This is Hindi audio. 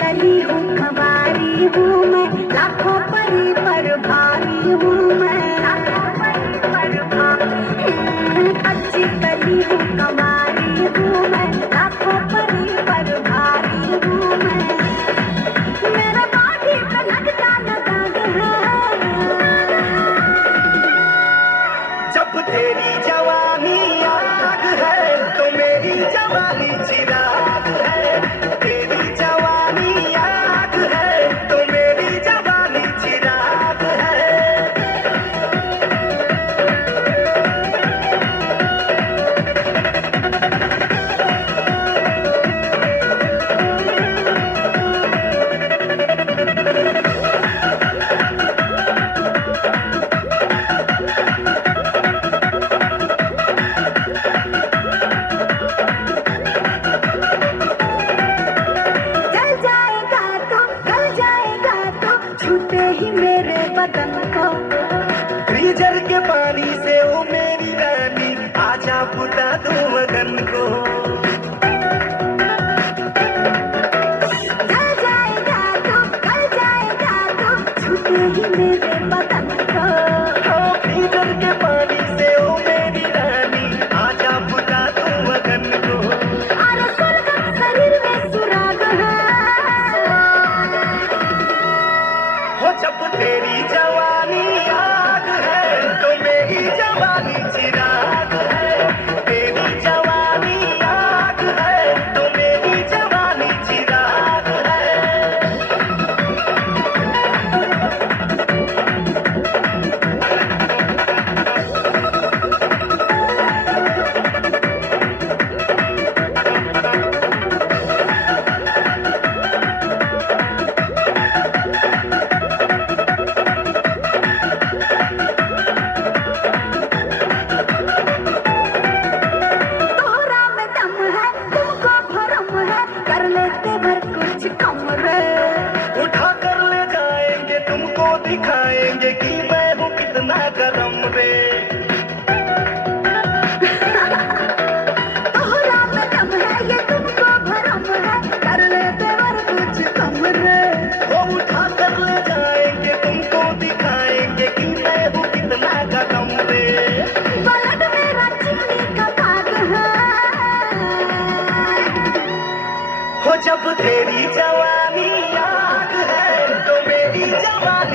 कली हूँ खबारी हूँ मैं, लाखों परी पर भारी हूँ मैं, लाखों परी पर भारी। अच्छी कली हूँ कवारी हूँ मैं, लाखों परी पर भारी हूँ मैं। मेरा बाटी पे लगता न दाग है, जब तेरी जवानी आग है तो मेरी जवानी चिराग है। तेरी जवानी आग है तो मेरी जवानी चिराग है। छूते ही मेरे बदन को फ्रीजर के पानी से ओ मेरी रानी, आजा बुता दूं मगन को। जल जाएगा तो छूते ही मेरे बदन को। फ्रीजर के पानी से ओ मेरी रानी, आजा बुता दूं मगन को। अरे सुलगम शरीर में सुराग है, हो जब तेरी जवानी आग है तो मेरी जवानी चिराग है। तेरी जवानी आग है तो मेरी जवानी चिराग है। तोहरा में दम है, तुमको भरम है, कर लेते भर कुछ कम रे। उठा कर ले जाएंगे तुमको दिखाएंगे कि मैं हूँ कितना गरम रे। तोहरा में दम है, ये तुमको भरम है, कर लेते भर कुछ कम रे। वो उठा कर ले जाएंगे तुमको दिखाएंगे कि मैं हूँ कितना गरम रे। पलट मेरा चीनी का पाग है, हो जब तेरी जवानी आग है तो मेरी जवानी